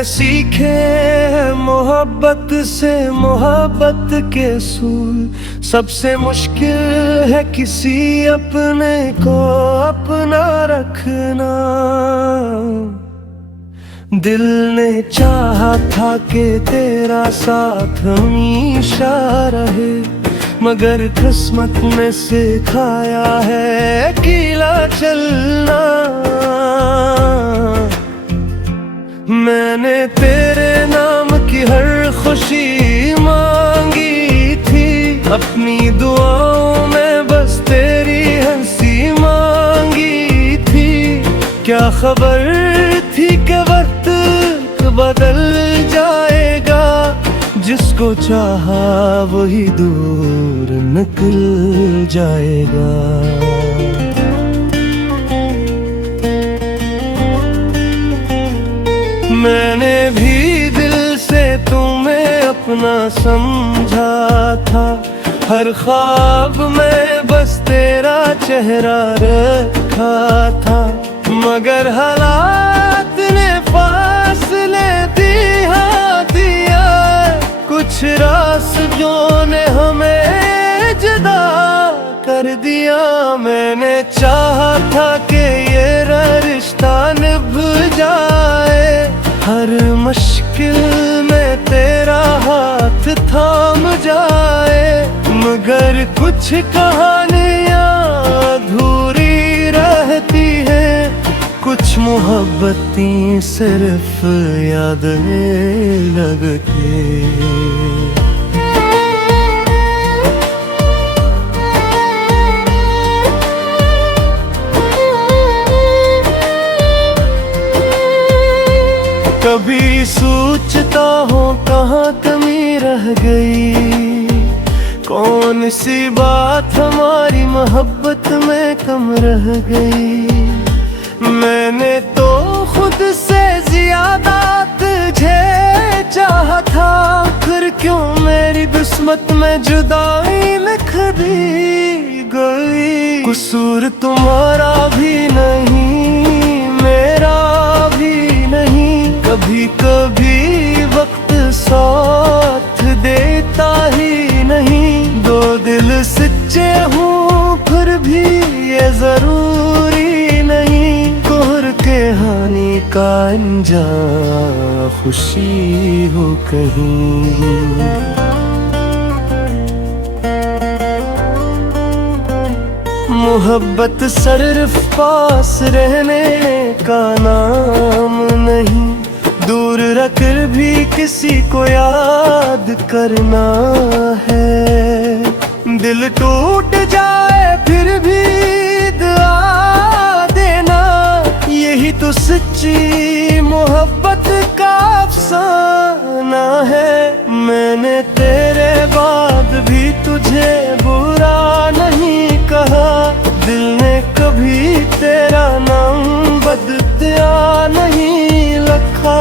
मैंने सीखे हैं मोहब्बत से मोहब्बत के सूल। सबसे मुश्किल है किसी अपने को अपना रखना। दिल ने चाहा था कि तेरा साथ हमेशा रहे, मगर किस्मत ने सिखाया है अकेला चलना। मैंने तेरे नाम की हर खुशी मांगी थी, अपनी दुआओं में बस तेरी हंसी मांगी थी। क्या खबर थी कि वक्त बदल जाएगा, जिसको चाहा वही दूर निकल जाएगा। मैंने भी दिल से तुम्हें अपना समझा था, हर ख्वाब में बस तेरा चेहरा रखा था। मगर हालात ने फासले दिया, कुछ रास्तों ने हमें जुदा कर दिया। मैंने चाहा था कि ये रिश्ता निभ जाए, हर मुश्किल में तेरा हाथ थाम जाए। मगर कुछ कहानियां अधूरी रहती हैं, कुछ मोहब्बतें सिर्फ यादें लगती। कभी सोचता हूँ कहाँ कमी रह गई, कौन सी बात हमारी मोहब्बत में कम रह गई। मैंने तो खुद से ज्यादा तुझे चाहा था, फिर क्यों मेरी किस्मत में जुदाई लिख दी गई। कसूर तुम्हारा भी नहीं मेरा भी नहीं, कभी कभी वक्त साथ देता ही नहीं। दो दिल सच्चे हूँ फिर भी ये जरूरी नहीं, कोहर के हानि का अंजाम खुशी हो कहीं। मोहब्बत सिर्फ पास रहने का नाम नहीं, दूर रखकर भी किसी को याद करना है। दिल टूट जाए फिर भी दुआ देना, यही तो सच्ची मोहब्बत का अफसाना है। मैंने तेरे बाद भी तुझे बुरा नहीं कहा, दिल ने कभी तेरा नाम बददिया नहीं रखा।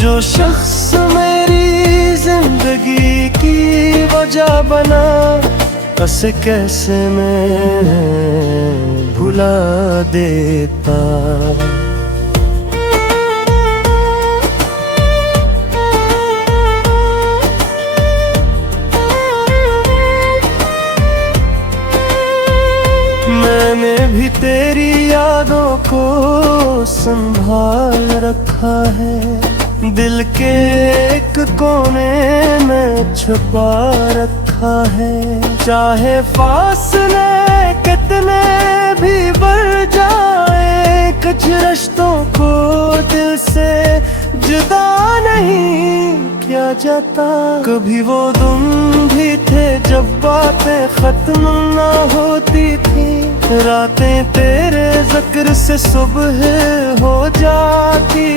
जो शख्स मेरी जिंदगी की वजह बना, उसे कैसे मैं भुला देता। मैंने भी तेरी यादों को संभाल रखा है, दिल के एक कोने में छुपा रखा है। चाहे फासले कितने भी बढ़ जाए, कुछ रिश्तों को दिल से जुदा नहीं किया जाता। कभी वो दिन भी थे जब बातें खत्म ना होती थी, रातें तेरे जिक्र से सुबह हो जाती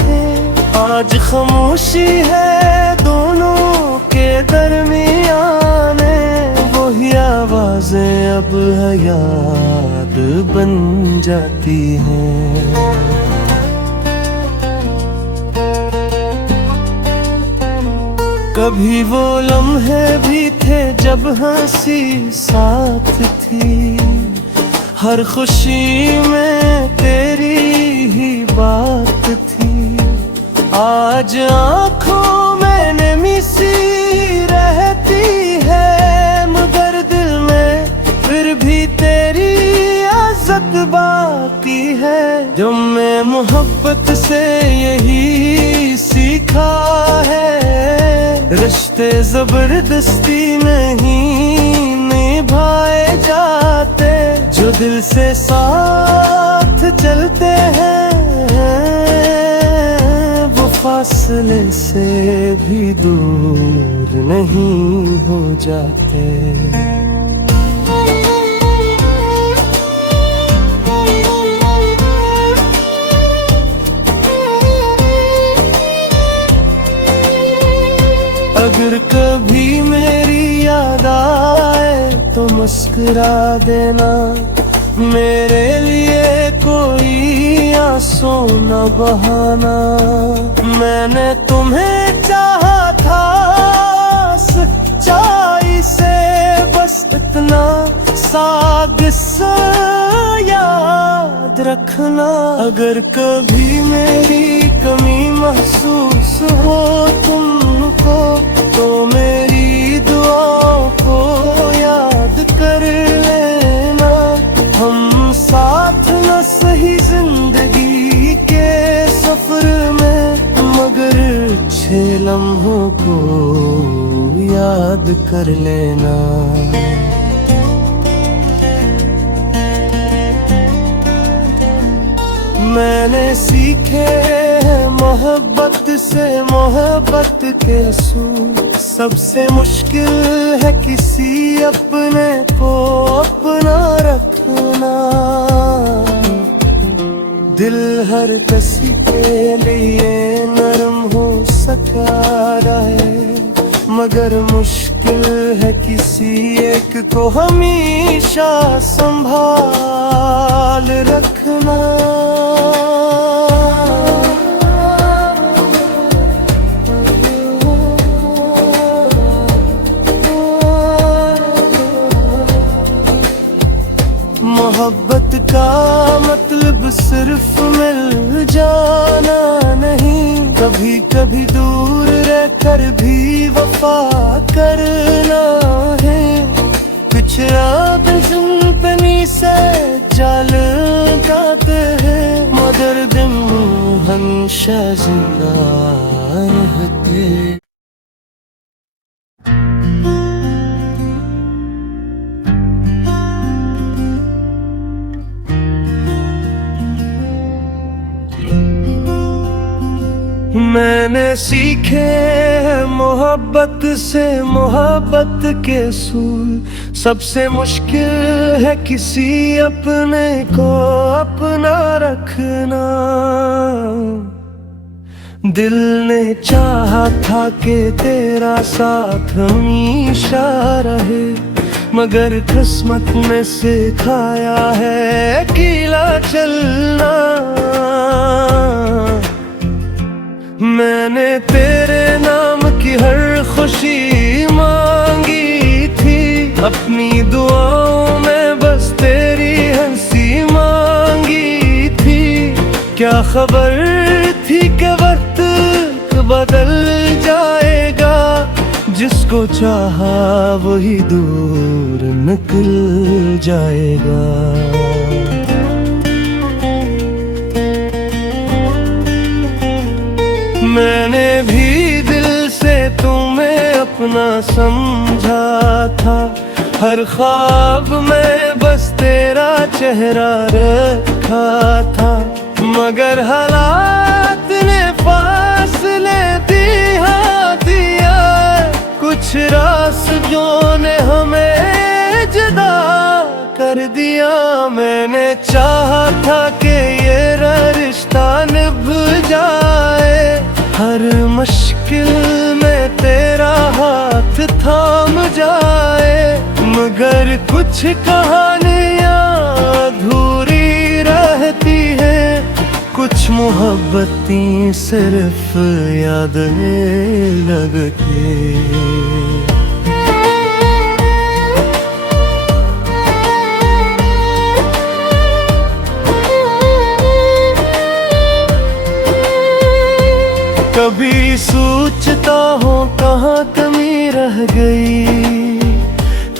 थी। आज खामोशी है दोनों के दरमियान, वही आवाजें अब याद बन जाती हैं। कभी वो लम्हे भी थे जब हंसी साथ थी, हर खुशी में तेरी ही बात थी। आज आँखों में नमी सी रहती है, मगर दिल में फिर भी तेरी आज़त बाकी है। जो मैं मोहब्बत से यही सीखा है, रिश्ते जबरदस्ती नहीं निभाए जाते, जो दिल से साथ चलते हैं वो फासले से भी दूर नहीं हो जाते। अगर कभी मेरी याद आए तो मुस्कुरा देना, मेरे लिए कोई आंसू न बहाना। मैंने तुम्हें चाहा था सच्चाई से, बस इतना सा याद रखना। अगर कभी मेरी कमी महसूस हो तुमको, तो मेरी दुआओं को याद कर लेना। हम साथ न सही जिंदगी के सफर में, मगर अच्छे लम्हों को याद कर लेना। मैंने सीखे हैं मोहब्बत से मोहब्बत के असूल, सबसे मुश्किल है किसी अपने को अपना रखना। दिल हर किसी के लिए नरम हो सका रहे, मगर मुश्किल है किसी एक को हमेशा संभाल रखना। मोहब्बत का मतलब सिर्फ मिल जाना नहीं, कभी कभी दूर रहकर भी वफा करना है। कुछ याद जिंदगी से चल जाते हैं, मगर दिन हमेशा जिंदा रहते। मैंने सीखे हैं मोहब्बत से मोहब्बत के असूल, सबसे मुश्किल है किसी अपने को अपना रखना। दिल ने चाहा था कि तेरा साथ हमेशा रहे, मगर किस्मत ने सिखाया है अकेला चलना। मैंने तेरे नाम की हर खुशी मांगी थी, अपनी दुआओं में बस तेरी हंसी मांगी थी। क्या खबर थी कि वक्त बदल जाएगा, जिसको चाहा वही दूर निकल जाएगा। मैंने भी दिल से तुम्हें अपना समझा था, हर ख्वाब में बस तेरा चेहरा रखा था, मगर हालात ने फासले दिया। कुछ रास्तों ने हमें जुदा कर दिया। मैंने चाहा था कि ये रिश्ता निभ जाए, हर मुश्किल में तेरा हाथ थाम जाए, मगर कुछ कहानियाँ अधूरी रहती हैं, कुछ मोहब्बतें सिर्फ यादें लगती। सोचता हूँ कहाँ कमी रह गई,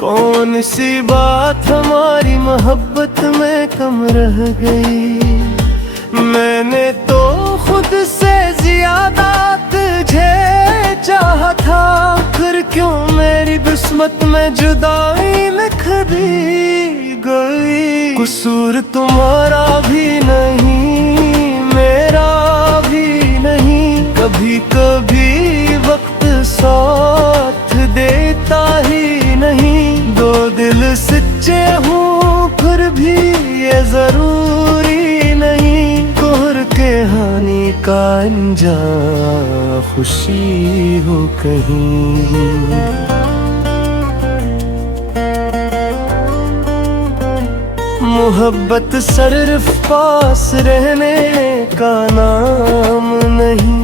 कौन सी बात हमारी मोहब्बत में कम रह गई। मैंने तो खुद से ज्यादा तुझे चाहा था, फिर क्यों मेरी किस्मत में जुदाई लिख दी गई। कसूर तुम्हारा भी नहीं, मेरा भी नहीं, कभी कभी वक्त साथ देता ही नहीं। दो दिल सच्चे हूँ फिर भी ये जरूरी नहीं, कोहर के हानि का अंजाम खुशी हो कहीं। मोहब्बत सिर्फ पास रहने का नाम नहीं,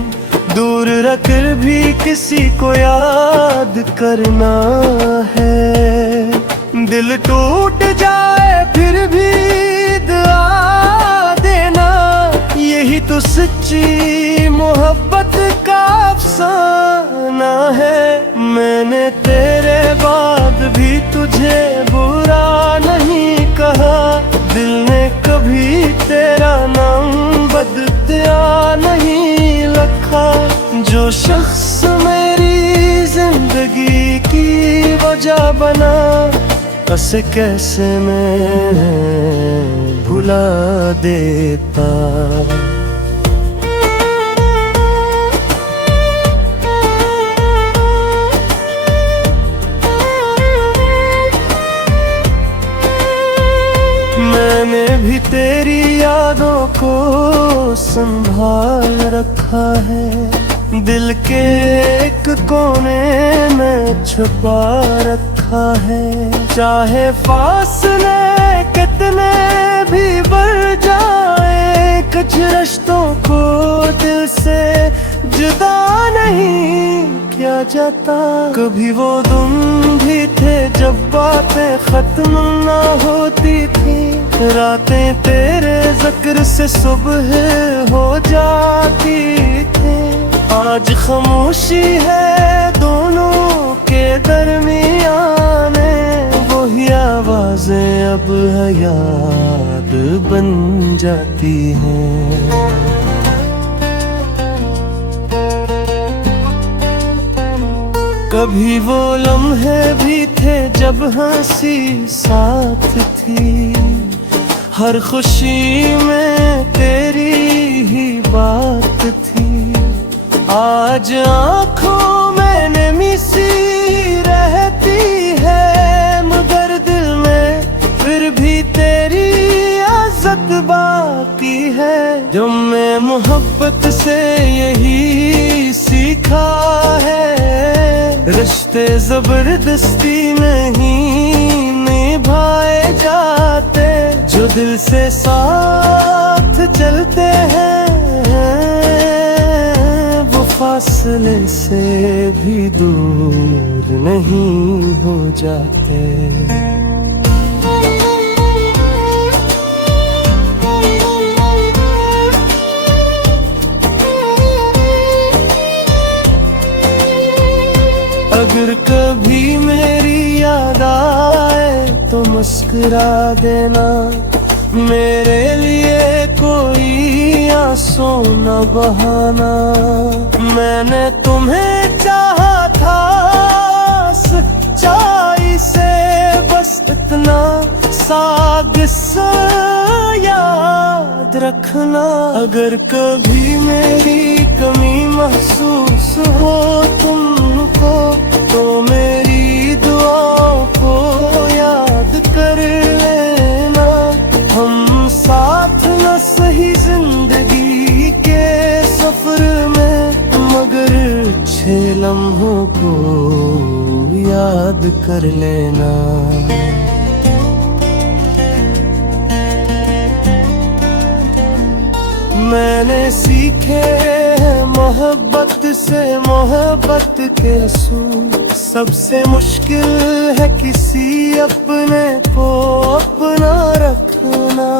दूर रखकर भी किसी को याद करना है। दिल टूट जाए फिर भी दुआ देना, यही तो सच्ची मोहब्बत का अफसाना है। मैंने तेरे बाद भी तुझे बुरा नहीं कहा, दिल ने कभी तेरा नाम बददिया नहीं रखा। जो शख्स मेरी जिंदगी की वजह बना, उसे कैसे मैं भुला देता। मैंने भी तेरी यादों को संभाल रखा है, दिल के एक कोने में छुपा रखा है। चाहे फासले कितने भी बढ़ जाए, कुछ रिश्तों को दिल से जुदा नहीं किया जाता। कभी वो दिन भी थे जब बातें खत्म ना होती थी, रातें तेरे जिक्र से सुबह हो जाती थी। आज खामोशी है दोनों के दरमियान, वही आवाजें अब याद बन जाती हैं। कभी वो लम्हे भी थे जब हंसी साथ थी, हर खुशी में तेरी ही बात थी। आज आँखों में नमी सी रहती है, मगर दिल में फिर भी तेरी इज्जत बाकी है। जो मैं मोहब्बत से यही सीखा है, रिश्ते जबरदस्ती नहीं निभाए जाते। जो दिल से साथ चलते हैं, वो फासले से भी दूर नहीं हो जाते। अगर कभी मेरी याद आए तो मुस्कुरा देना, मेरे लिए कोई आंसू न बहाना। मैंने तुम्हें चाहा था सच्चाई से, बस इतना साग सा याद रखना। अगर कभी मेरी कमी महसूस हो तुमको, तो मेरी दुआओं को याद कर लेना। हम साथ न सही जिंदगी के सफर में, मगर अच्छे लम्हों को याद कर लेना। मैंने सीखे मोहब्बत से मोहब्बत के असूल, सबसे मुश्किल है किसी अपने को अपना रखना।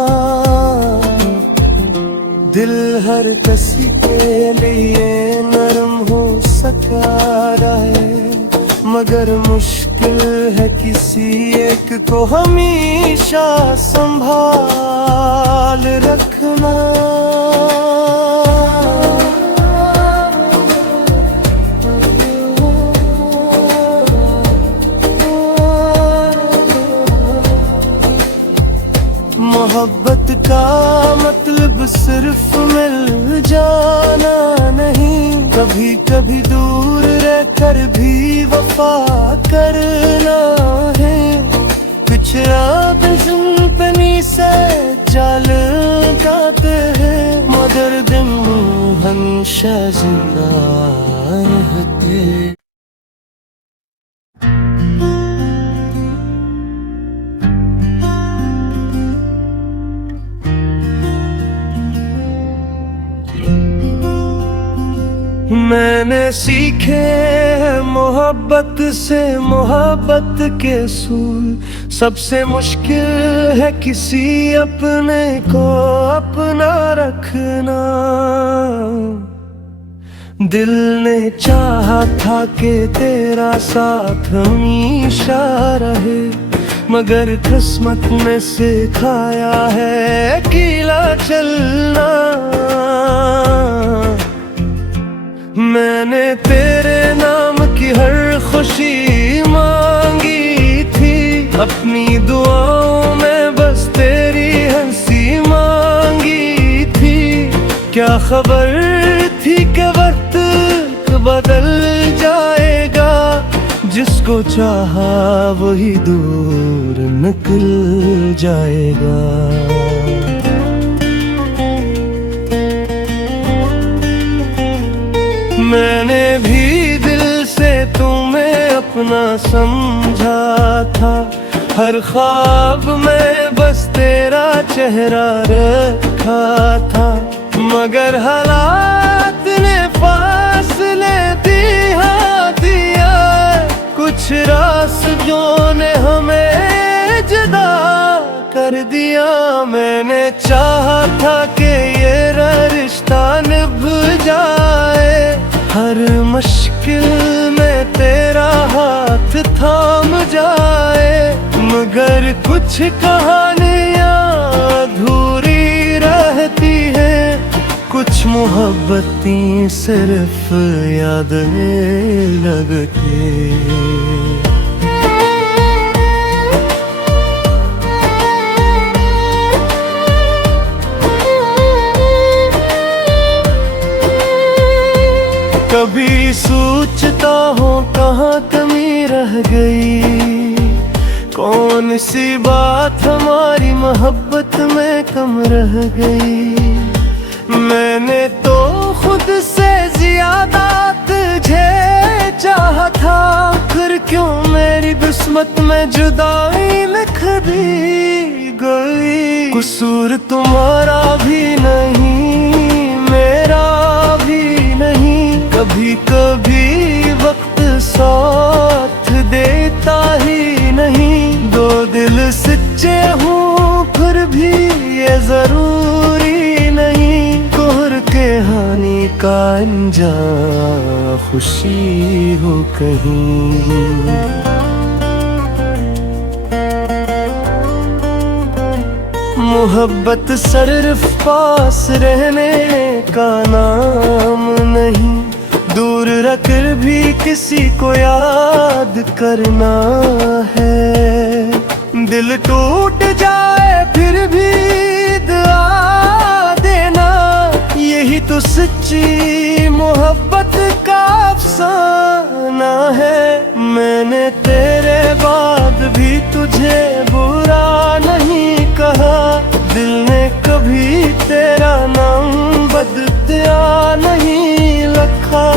दिल हर किसी के लिए नरम हो प्यारा है, मगर मुश्किल है किसी एक को हमेशा संभाल रखना। मोहब्बत का मतलब सिर्फ मिल जाना नहीं, कभी कभी दूर रहकर भी वफा करना है। कुछ याद ज़िंदगी से चल जाते हैं, मगर दिन हमेशा जिंदा रहते। मैंने सीखे मोहब्बत से मोहब्बत के सूल, सबसे मुश्किल है किसी अपने को अपना रखना। दिल ने चाहा था कि तेरा साथ हमेशा रहे, मगर किस्मत ने सिखाया है अकेला चलना। मैंने तेरे नाम की हर खुशी मांगी थी, अपनी दुआओं में बस तेरी हंसी मांगी थी। क्या खबर थी कि वक्त बदल जाएगा, जिसको चाहा वही दूर निकल जाएगा। मैंने भी दिल से तुम्हें अपना समझा था, हर ख्वाब में बस तेरा चेहरा रखा था। मगर हालात ने फासले दिया, कुछ रास्तों ने हमें जुदा कर दिया। मैंने चाहा था कि ये रिश्ता निभ जाए, हर मुश्किल में तेरा हाथ थाम जाए। मगर कुछ कहानियाँ अधूरी रहती हैं, कुछ मोहब्बतें सिर्फ यादें लगती। कभी सोचता हूँ कहाँ कमी रह गई, कौन सी बात हमारी मोहब्बत में कम रह गई। मैंने तो खुद से ज्यादा तुझे चाहा था, फिर क्यों मेरी किस्मत में जुदाई लिख दी गई। कसूर तुम्हारा भी नहीं, मेरा भी नहीं, कभी कभी वक्त साथ देता ही नहीं। दो दिल सच्चे हूँ फिर भी ये जरूरी नहीं, कोहर के हानि का अंजाम खुशी हो कहीं। मोहब्बत सिर्फ पास रहने का नाम नहीं, दूर रखकर भी किसी को याद करना है। दिल टूट जाए फिर भी दुआ देना, यही तो सच्ची मोहब्बत का अफसाना है। मैंने तेरे बाद भी तुझे बुरा नहीं कहा, दिल ने कभी तेरा नाम बददिया नहीं रखा।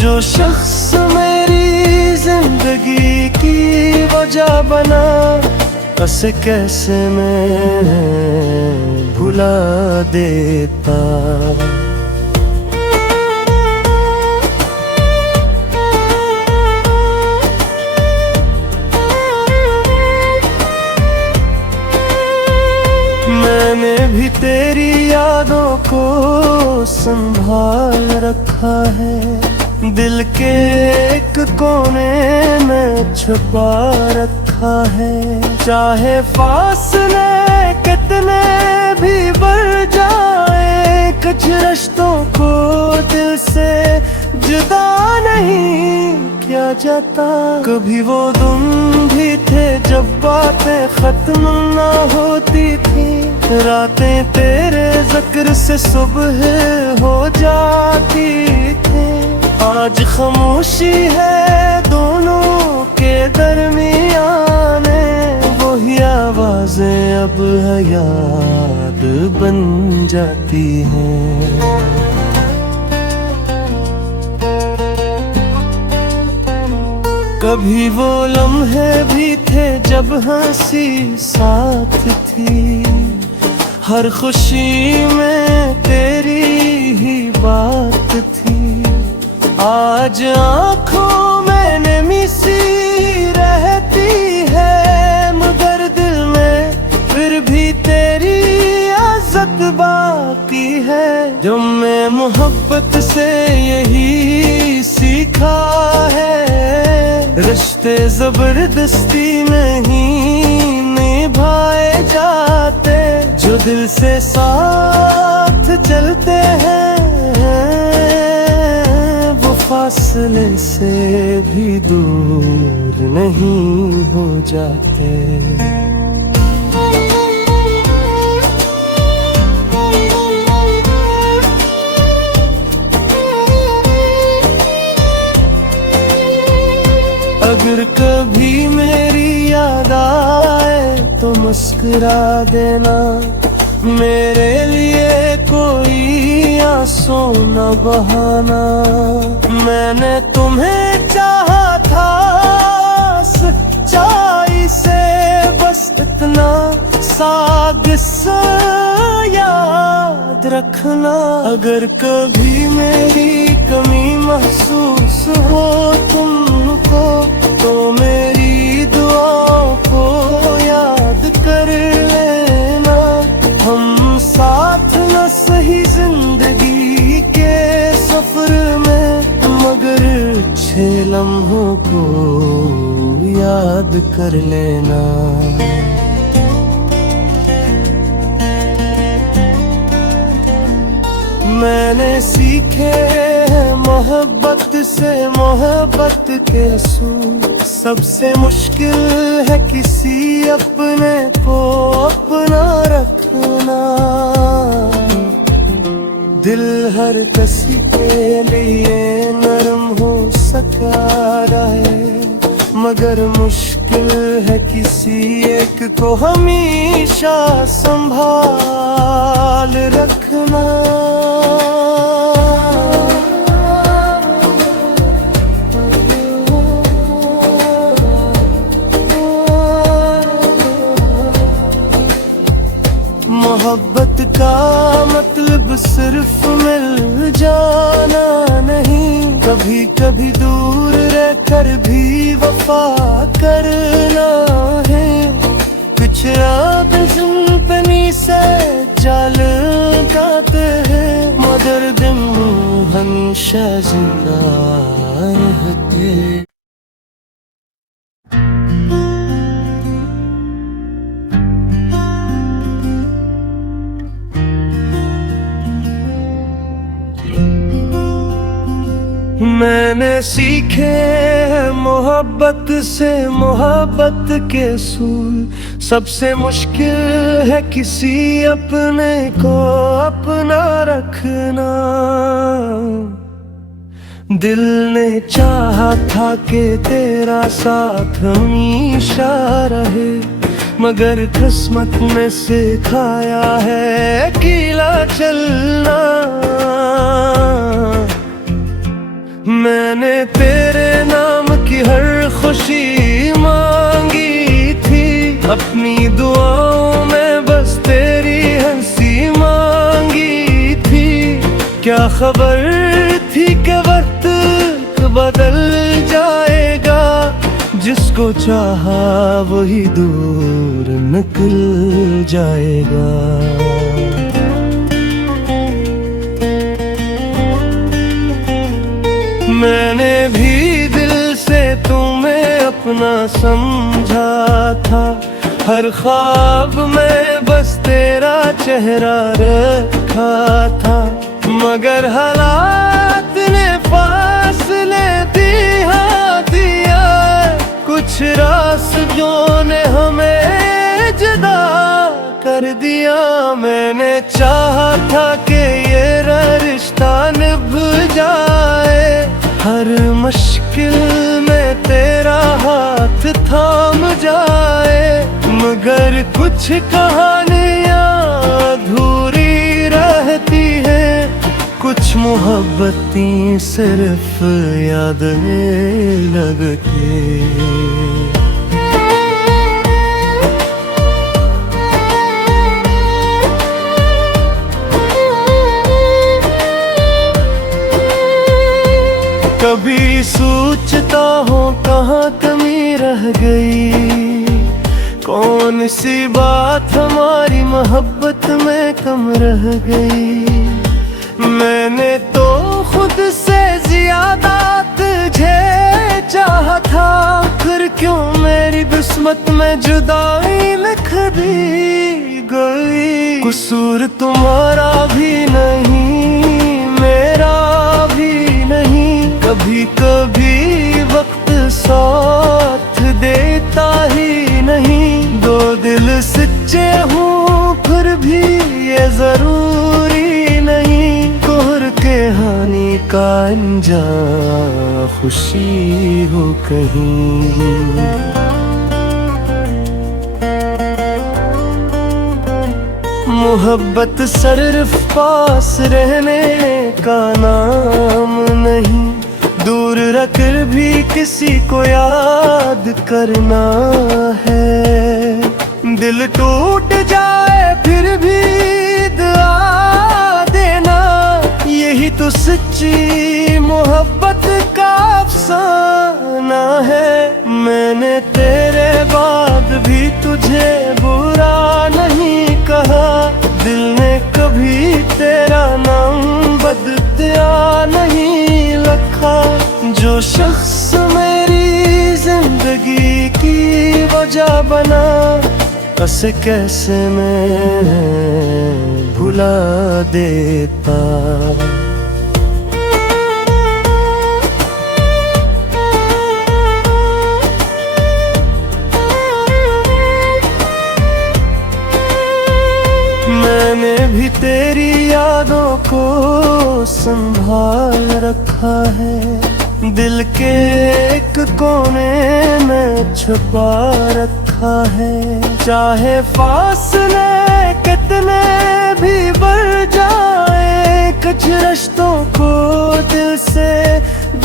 जो शख्स मेरी जिंदगी की वजह बना, उसे कैसे मैं भुला देता। मैंने भी तेरी यादों को संभाल रखा है, दिल के एक कोने में छुपा रखा है। चाहे फासले कितने भी बढ़ जाए, कुछ रिश्तों को दिल से जुदा नहीं किया जाता। कभी वो दिन भी थे जब बातें खत्म ना होती थी, रातें तेरे जिक्र से सुबह हो जाती थी। आज खामोशी है दोनों के दरमियाने, वही आवाजें अब याद बन जाती हैं। कभी वो लम्हे भी थे जब हंसी साथ थी, हर खुशी में तेरी ही बात थी। आज आँखों में नमी सी रहती है, मगर दिल में फिर भी तेरी इज्जत बाकी है। जो मैं मोहब्बत से यही सीखा है, रिश्ते जबरदस्ती नहीं निभाए जाते, जो दिल से साथ चलते हैं वो फासले से भी दूर नहीं हो जाते। अगर कभी मेरी याद आए तो मुस्कुरा देना, मेरे लिए कोई आंसू न बहाना। मैंने तुम्हें चाहा था सच्चाई से, बस इतना सा किस्सा याद रखना। अगर कभी मेरी कमी महसूस हो तुमको, तो मेरी दुआओं को याद कर लेना। हम साथ न सही जिंदगी के सफर में, मगर अच्छे लम्हों को याद कर लेना। मैंने सीखे हैं मोहब्बत से मोहब्बत के असूल, सबसे मुश्किल है किसी अपने को अपना रखना। दिल हर किसी के लिए नरम हो सका रहे, मगर मुश्किल है किसी एक को हमेशा संभाल रखना। मोहब्बत का मतलब सिर्फ मिल जाना नहीं, कभी कभी दूर रहकर भी वफा करना है। कुछ याद जिंदगी से चल जाते हैं, मगर दिन हमेशा जिंदा रहते। मैंने सीखे हैं मोहब्बत से मोहब्बत के असूल, सबसे मुश्किल है किसी अपने को अपना रखना। दिल ने चाहा था कि तेरा साथ हमेशा रहे, मगर किस्मत ने सिखाया है अकेला चलना। मैंने तेरे नाम की हर खुशी मांगी थी, अपनी दुआओं में बस तेरी हंसी मांगी थी। क्या खबर थी कि वक्त बदल जाएगा, जिसको चाहा वही दूर निकल जाएगा। मैंने भी दिल से तुम्हें अपना समझा था, हर ख्वाब में बस तेरा चेहरा रखा था। मगर हालात ने फासले दिया, कुछ रास्तों ने हमें जुदा कर दिया। मैंने चाहा था कि ये रिश्ता निभ जाए, हर मुश्किल में तेरा हाथ थाम जाए। मगर कुछ कहानियाँ अधूरी रहती हैं, कुछ मोहब्बतें सिर्फ यादें लगती। कभी सोचता हूँ कहाँ कमी रह गई, कौन सी बात हमारी मोहब्बत में कम रह गई। मैंने तो खुद से ज्यादा तुझे चाहा था, फिर क्यों मेरी किस्मत में जुदाई लिख दी गई। कसूर तुम्हारा भी नहीं, मेरा भी नहीं, कभी कभी वक्त साथ देता ही नहीं। दो दिल सच्चे हूँ फिर भी ये जरूरी नहीं, कोहर के हानि का अंजाम खुशी हो कहीं। मोहब्बत सिर्फ पास रहने का नाम नहीं, दूर रखकर भी किसी को याद करना है। दिल टूट जाए फिर भी दुआ देना, यही तो सच्ची मोहब्बत का अफसाना है। मैंने तेरे बाद भी तुझे बुरा नहीं कहा, दिल ने कभी तेरा नाम बददिया नहीं रखा। जो शख्स मेरी जिंदगी की वजह बना, उसे कैसे मैं भुला देता। मैंने भी तेरी यादों को संभाल रखा है, दिल के एक कोने में छुपा रखा है। चाहे फासले कितने भी बढ़ जाए, कुछ रिश्तों को दिल से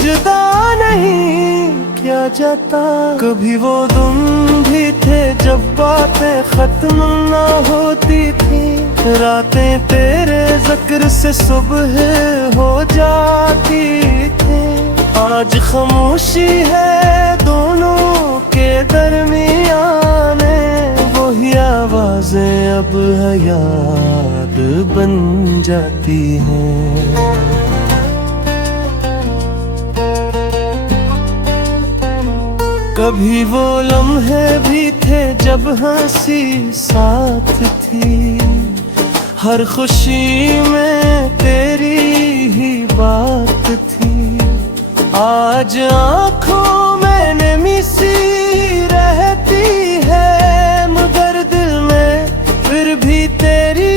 जुदा नहीं किया जाता। कभी वो दिन भी थे जब बातें खत्म ना होती थी, रातें तेरे जिक्र से सुबह हो जाती थी। आज खामोशी है दोनों के दरमियान, वही आवाजें अब याद बन जाती हैं। कभी वो लम्हे भी थे जब हंसी साथ थी, हर खुशी में तेरी ही बात थी। आज आँखों में नमी सी रहती है, मगर दिल में फिर भी तेरी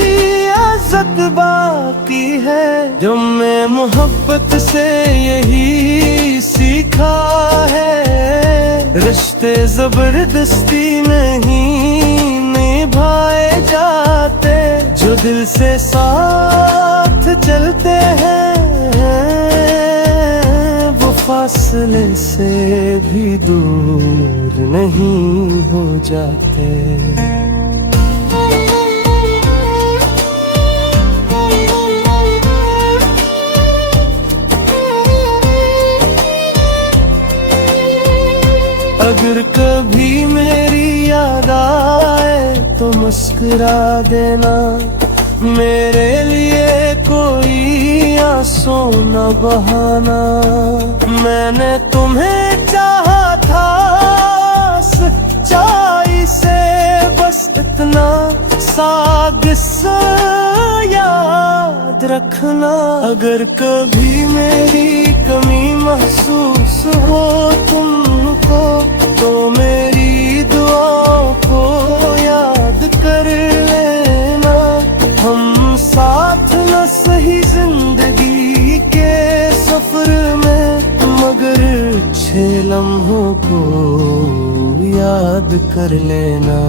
इज्जत बाकी है। जो मैं मोहब्बत से यही सीखा है, रिश्ते जबरदस्ती नहीं निभाए जाते। जो दिल से साथ चलते हैं, वो फासले से भी दूर नहीं हो जाते। अगर कभी मेरी याद आए तो मुस्कुरा देना, मेरे लिए कोई आंसू न बहाना। मैंने तुम्हें चाहा था सच्चाई से, बस इतना सा किस्सा याद रखना। अगर कभी मेरी कमी महसूस हो तुमको, तो मेरी दुआओं को याद कर लेना। हम साथ न सही जिंदगी के सफर में, मगर 6 लम्हों को याद कर लेना।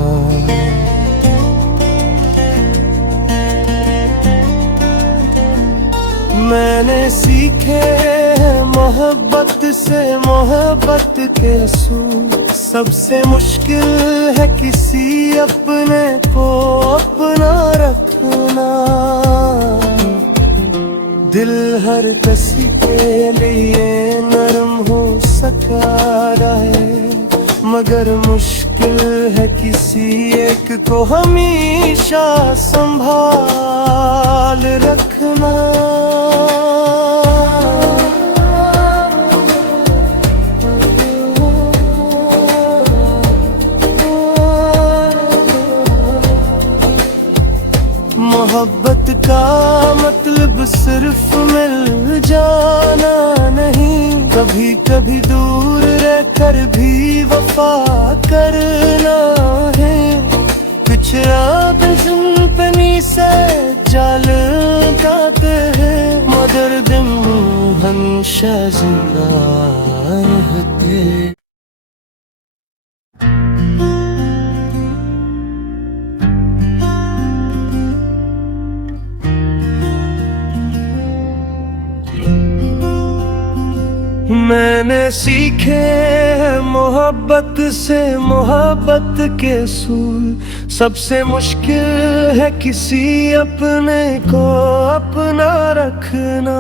मैंने सीखे मोहब्बत से मोहब्बत के असूल। सबसे मुश्किल है किसी अपने को अपना रखना। दिल हर किसी के लिए नरम हो सका रहे, मगर मुश्किल है किसी एक को हमेशा संभाल रखना। मोहब्बत का मतलब सिर्फ मिल जाना नहीं, कभी कभी दूर रहकर भी वफा करना है। कुछ याद जिंदगी से चल जाते हैं, मगर दिन हमेशा जिंदा रहते। मैंने सीखे मोहब्बत से मोहब्बत के असूल। सबसे मुश्किल है किसी अपने को अपना रखना।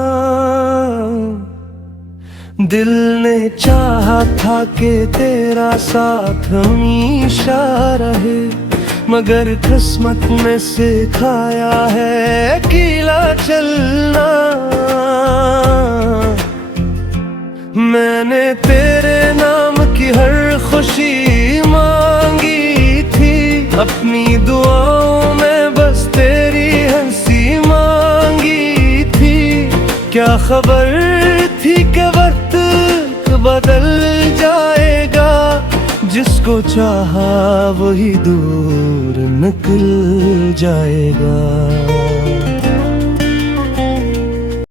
दिल ने चाहा था कि तेरा साथ हमेशा रहे, मगर किस्मत ने सिखाया है अकेला चलना। मैंने तेरे नाम की हर खुशी मांगी थी, अपनी दुआओं में बस तेरी हंसी मांगी थी। क्या खबर थी कि वक्त बदल जाएगा, जिसको चाहा वही दूर निकल जाएगा।